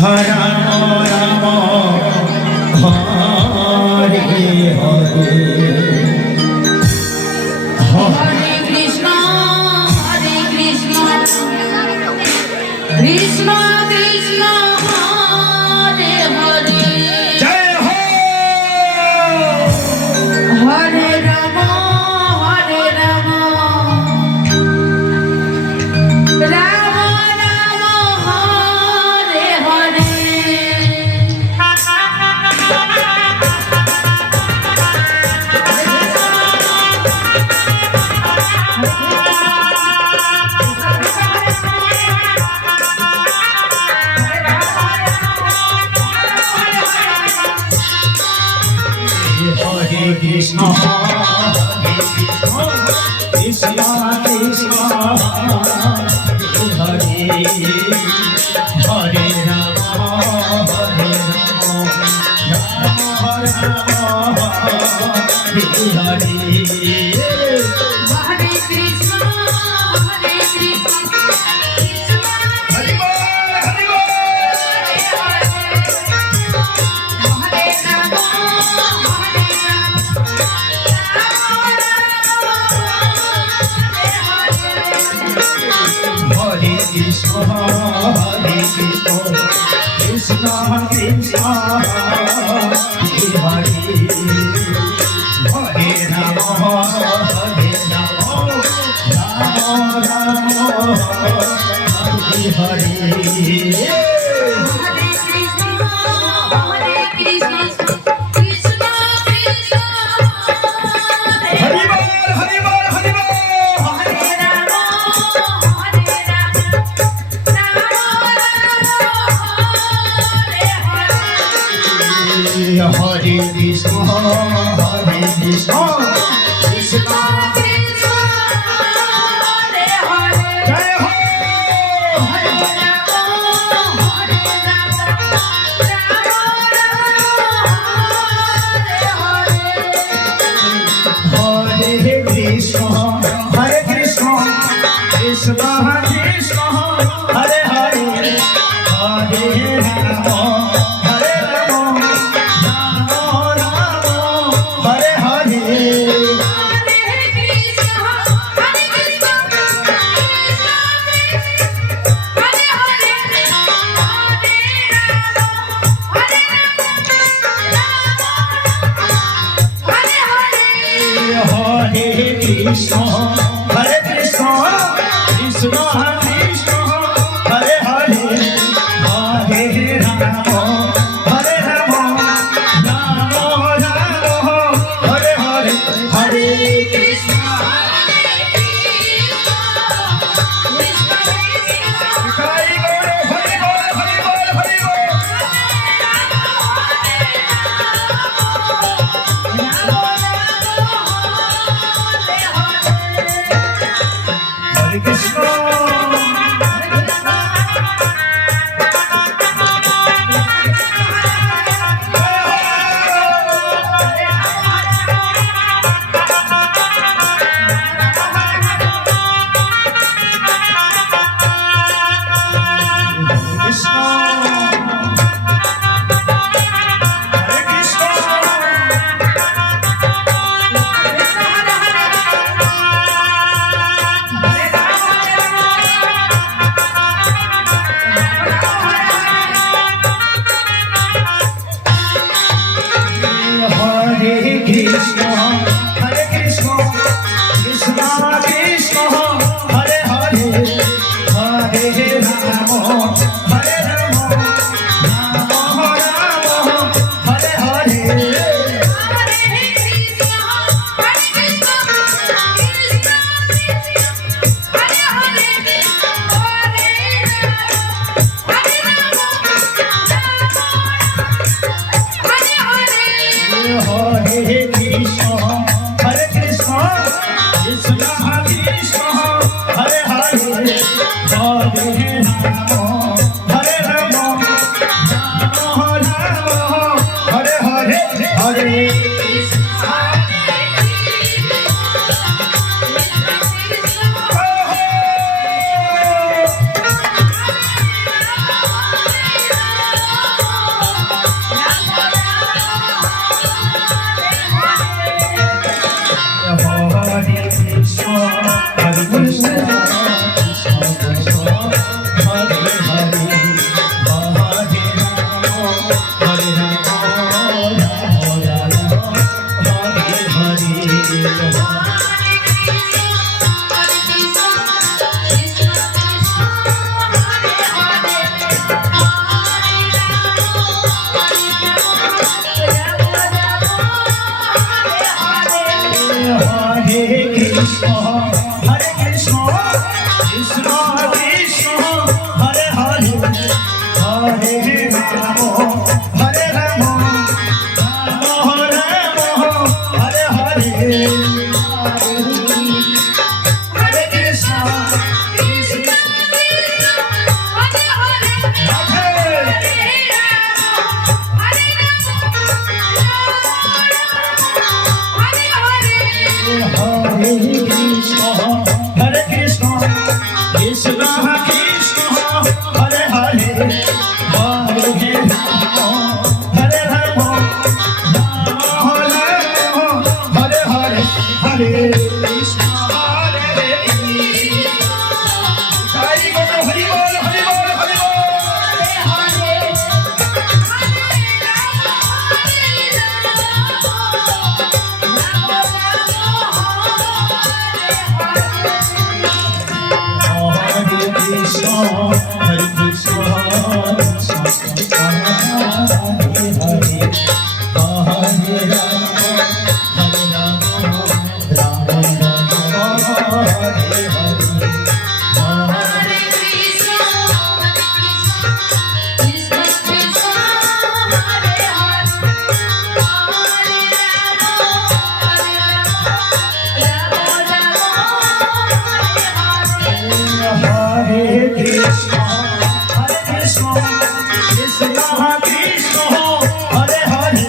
রাম রাম হরে হরে হরে কৃষ্ণ কৃষ্ণ কৃষ্ণ হরে হরে জয় হো হরে রাম রাম রাম হরে হরে হরে কৃষ্ণ কৃষ্ণ কৃষ্ণ হরে হরে রাম হরে রাম রাম হরে হরে হরে কৃষ্ণ হরি বল হরি বল হরে রাম হরে কৃষ্ণ কৃষ্ণ কৃষ্ণ হরে হরে রাম রাম হরে হরে হরে কৃষ্ণ কৃষ্ণ কৃষ্ণ হরি বল হরি বল হরি বল হরে রাম হরে হরে কৃষ্ণ কৃষ্ণ কৃষ্ণ কৃষ্ণ হরে হরে জয় হো হরে রাম হরে কৃষ্ণ কৃষ্ণ কৃষ্ণ কৃষ্ণ হরে হরে হরে রাম হরে রাম রাম রাম হরে হরে হরে কৃষ্ণ হরে কৃষ্ণ হরে হরে হরে রাম হরে হরে কৃষ্ণ কৃষ্ণ কৃষ্ণ কৃষ্ণ হরে হরে হরে রাম হরে রাম রাম রাম হরে হরে হরে কৃষ্ণ হরি বল হরি বল হরি বল হরি বল Hare Hare, Hare Rama, Hare Hare, Hare Krishna, Hare Krishna. Jai Guru Hari Bol, Hari Bol, Hari Bol. Hare Krishna, Hare Krishna, Krishna Hare Hare, Hare Rama, Hare Rama, Rama Rama, Hare Hare. Hare Krishna, Hare Krishna, Krishna Krishna, Hare Hare,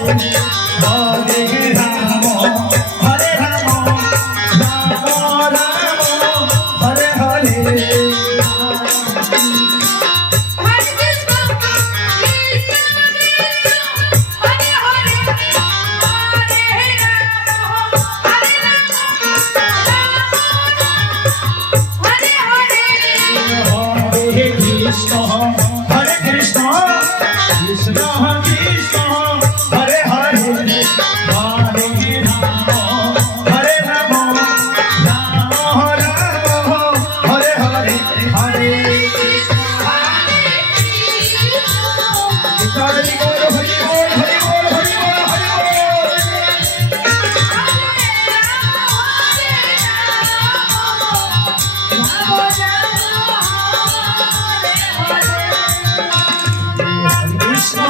Hare Rama, Hare Rama, Rama Rama, Hare Hare. Hare Krishna, Hare Krishna, Krishna Krishna, Hare Hare, Hare Rama, Hare Rama, Rama Rama, Hare Hare, Hare Krishna, Hare Bol, Hari Bol, Hari Bol, Hari Bol, Hari Bol. Hare Krishna.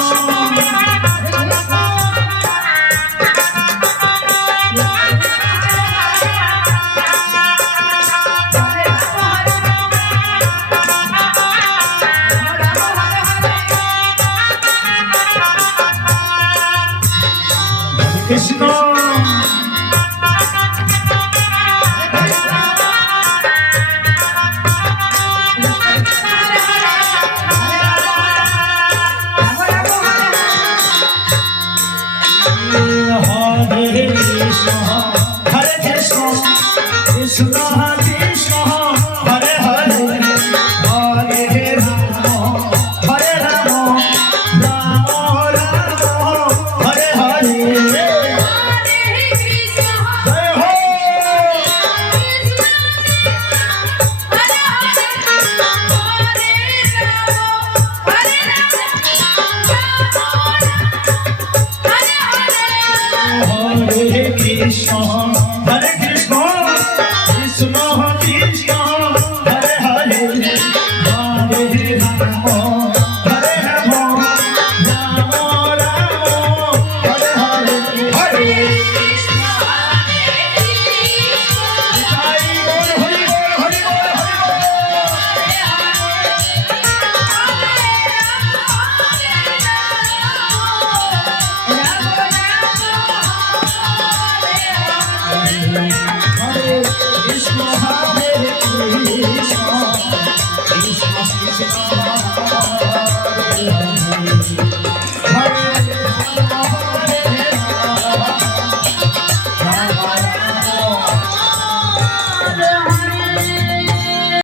Krishna. Hare Krishna, Hare Krishna, Krishna Krishna, Hare Hare, Hare Rama, Hare Rama, Rama Rama, Hare Hare. Jai Ho. Hare Krishna, Hare Krishna, Krishna Krishna, Hare Hare, Hare Rama,